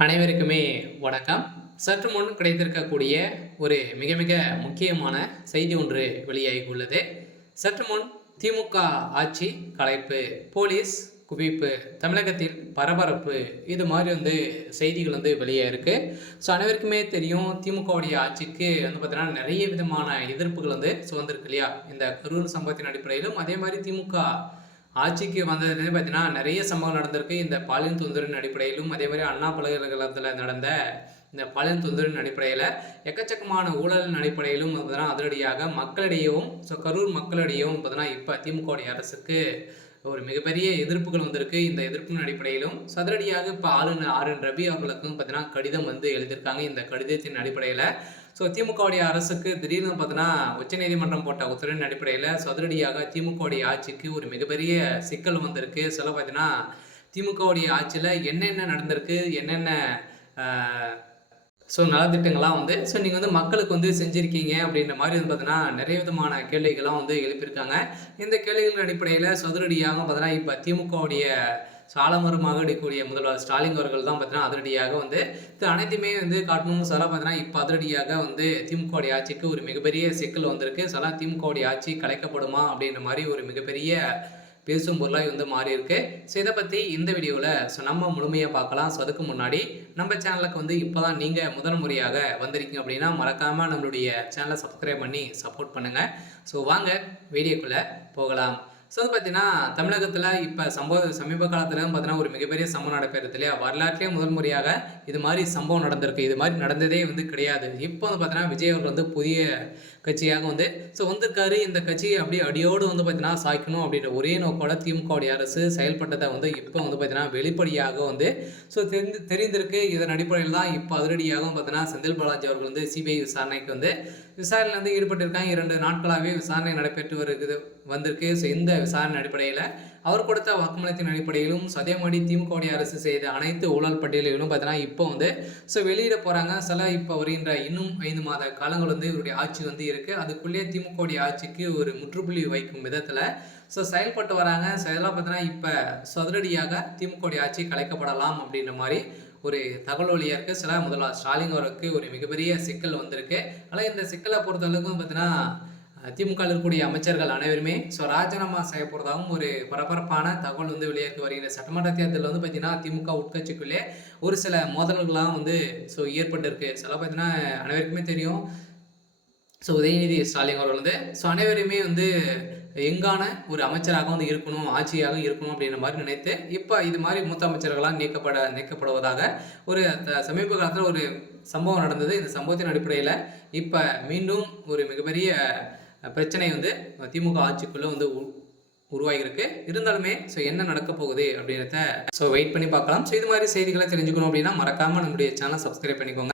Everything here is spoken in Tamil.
அனைவருக்குமே வணக்கம். சற்று முன் கிடைத்திருக்கக்கூடிய ஒரு மிக மிக முக்கியமான செய்தி ஒன்று வெளியாகியுள்ளது. சற்று முன் திமுக ஆட்சி கலைப்பு, போலீஸ் குவிப்பு, தமிழகத்தில் பரபரப்பு, இது மாதிரி செய்திகள் வெளியாயிருக்கு. ஸோ அனைவருக்குமே தெரியும், திமுகவுடைய ஆட்சிக்கு பார்த்தீங்கன்னா நிறைய விதமான எதிர்ப்புகள் வந்திருக்கு இல்லையா? இந்த கரூர் சம்பவத்தின் அடிப்படையிலும் அதே மாதிரி திமுக ஆட்சிக்கு வந்ததுலேருந்து பார்த்தீங்கன்னா நிறைய சம்பவம் நடந்திருக்கு. இந்த பாலியல் தொந்தரவின் அடிப்படையிலும் அதே மாதிரி அண்ணா பல்கலைக்கழகத்தில் நடந்த இந்த பாலியல் தொந்தரவின் அடிப்படையில் எக்கச்சக்கமான ஊழலின் அடிப்படையிலும் பார்த்தீங்கன்னா அதிரடியாக மக்களிடையவும் கரூர் மக்களிடையவும் பார்த்தீங்கன்னா இப்போ திமுகவுடைய அரசுக்கு ஒரு மிகப்பெரிய எதிர்ப்புகள் வந்திருக்கு. இந்த எதிர்ப்பின் அடிப்படையிலும் சதுரடியாக இப்போ ஆளுநர் ஆர்.என். ரவி அவர்களுக்கும் பார்த்தீங்கன்னா கடிதம் எழுதியிருக்காங்க. இந்த கடிதத்தின் அடிப்படையில் திமுகவுடைய அரசுக்கு திடீர்னு பார்த்தீங்கன்னா உச்சநீதிமன்றம் போட்ட உத்தரவின் அடிப்படையில் சதுரடியாக திமுகவுடைய ஆட்சிக்கு ஒரு மிகப்பெரிய சிக்கல் வந்திருக்கு. பார்த்தீங்கன்னா திமுகவுடைய ஆட்சியில் என்னென்ன நடந்திருக்கு, என்னென்ன நலத்திட்டங்கள்லாம் நீங்கள் மக்களுக்கு செஞ்சுருக்கீங்க அப்படின்ற மாதிரி பார்த்தீங்கன்னா நிறைய விதமான கேள்விகள்லாம் எழுப்பியிருக்காங்க. இந்த கேள்விகளின் அடிப்படையில் சதுரடியாக பார்த்தீங்கன்னா இப்போ திமுகவுடைய சாலமரமாக அடிக்கூடிய முதல்வர் ஸ்டாலின் அவர்கள் தான் பார்த்தீங்கன்னா அதிரடியாக இது அனைத்துமே காட்டணும்னு பார்த்தீங்கன்னா இப்போ அதிரடியாக திமுகவுடைய ஆட்சிக்கு ஒரு மிகப்பெரிய சிக்கல் வந்திருக்கு. திமுகவுடைய ஆட்சி கலைக்கப்படுமா அப்படின்ற மாதிரி ஒரு மிகப்பெரிய பேசும் பொருளாக மாறி இருக்கு. இதை பற்றி இந்த வீடியோவில் நம்ம முழுமையாக பார்க்கலாம். அதுக்கு முன்னாடி நம்ம சேனலுக்கு இப்போ தான் நீங்கள் முதல் முறையாக வந்திருக்கீங்க அப்படின்னா மறக்காமல் நம்மளுடைய சேனலை சப்ஸ்கிரைப் பண்ணி சப்போர்ட் பண்ணுங்கள். வாங்க வீடியோக்குள்ளே போகலாம். பார்த்தீங்கன்னா தமிழகத்தில் இப்போ சமீப காலத்தில் பார்த்தீங்கன்னா ஒரு மிகப்பெரிய சம்பவம் நடைபெறுது இல்லையா? வரலாற்றிலே முதல் முறையாக இது மாதிரி சம்பவம் நடந்திருக்கு. இது மாதிரி நடந்ததே கிடையாது. இப்போ பார்த்தீங்கன்னா விஜய் அவர்கள் புதிய கட்சியாக வந்திருக்காரு. இந்த கட்சியை அப்படியே அடியோடு பார்த்தீங்கன்னா சாய்க்கணும் அப்படின்ற ஒரே நோக்கோட திமுகவுடைய அரசு செயல்பட்டதை இப்போ பார்த்தீங்கன்னா வெளிப்படையாக தெரிந்திருக்கு. இதன் அடிப்படையில் தான் இப்போ அதிரடியாக பார்த்தீங்கன்னா செந்தில் பாலாஜி அவர்கள் சிபிஐ விசாரணைக்கு விசாரணையில் ஈடுபட்டிருக்காங்க. 2 நாட்களாகவே விசாரணை நடைபெற்று வந்திருக்கு. இந்த விசாரணை அடிப்படையில் அவர் கொடுத்த வாக்குமூலத்தின் அடிப்படையிலும் அதேமாதிரி திமுகவுடைய அரசு செய்த அனைத்து ஊழல் பட்டியலிலும் பார்த்தீங்கன்னா இப்போ வெளியிட போகிறாங்க. இப்போ வருகின்ற இன்னும் 5 மாத காலங்கள் இவருடைய ஆட்சி இருக்குது. அதுக்குள்ளேயே திமுகவுடைய ஆட்சிக்கு ஒரு முற்றுப்புள்ளி வைக்கும் விதத்தில் செயல்பட்டு வராங்க. இதெல்லாம் பார்த்தீங்கன்னா இப்போ சதுரடியாக திமுகவுடைய ஆட்சி கலைக்கப்படலாம் அப்படின்ற மாதிரி ஒரு தகவல் வழியாக இருக்குது. முதல்வர் ஸ்டாலின் அவருக்கு ஒரு மிகப்பெரிய சிக்கல் வந்திருக்கு. ஆனால் இந்த சிக்கலை பொறுத்தளவுக்கு பார்த்தீங்கன்னா திமுக இருக்கக்கூடிய அமைச்சர்கள் அனைவருமே ராஜினாமா செய்ய போகிறதாகவும் ஒரு பரபரப்பான தகவல் வெளியேறி வருகிற சட்டமன்ற தேர்தலில் பார்த்தீங்கன்னா திமுக உட்கட்சிக்குள்ளே ஒரு சில மோதல்கள்லாம் ஏற்பட்டிருக்கு. பார்த்தீங்கன்னா அனைவருக்குமே தெரியும். உதயநிதி ஸ்டாலின் அவர்கள் அனைவருமே எங்கான ஒரு அமைச்சராக இருக்கணும், ஆட்சியாக இருக்கணும் அப்படின்ற மாதிரி நினைத்து இப்போ இது மாதிரி மூத்த அமைச்சர்களாக நீக்கப்படுவதாக ஒரு சமீப காலத்தில் ஒரு சம்பவம் நடந்தது. இந்த சம்பவத்தின் அடிப்படையில் இப்போ மீண்டும் ஒரு மிகப்பெரிய பிரச்சனை திமுக ஆட்சிக்குள்ளே உருவாகிருக்கு. இருந்தாலுமே என்ன நடக்க போகுது அப்படின்றத வெயிட் பண்ணி பார்க்கலாம். இது மாதிரி செய்திகளை தெரிஞ்சுக்கணும் அப்படின்னா மறக்காமல் நம்முடைய சேனலை சப்ஸ்கிரைப் பண்ணிக்கோங்க.